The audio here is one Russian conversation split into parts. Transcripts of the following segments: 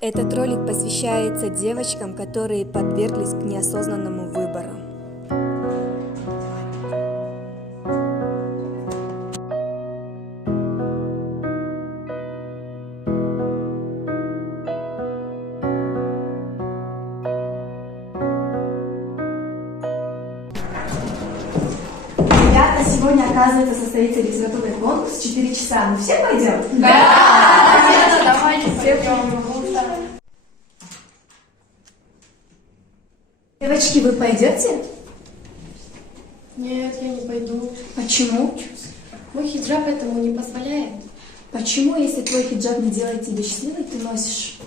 Этот ролик посвящается девочкам, которые подверглись к неосознанному выбору. Ребята, сегодня, оказывается, состоится литературный конкурс 4 часа. Мы все пойдем? Да! Давайте все пойдем. Девочки, вы пойдете? Нет, я не пойду. Почему? Мой хиджаб этому не позволяет. Почему, если твой хиджаб не делает тебя счастливой, ты носишь?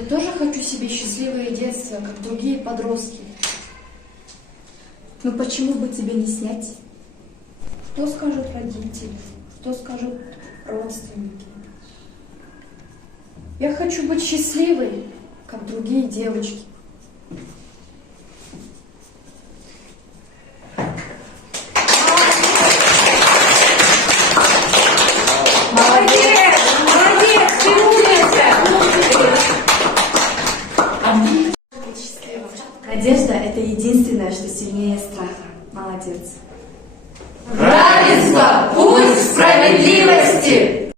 Я тоже хочу себе счастливое детство, как другие подростки. Ну почему бы тебе не снять? Что скажут родители? Что скажут родственники? Я хочу быть счастливой, как другие девочки. Надежда – это единственное, что сильнее страха. Молодец. Равенство – путь к справедливости!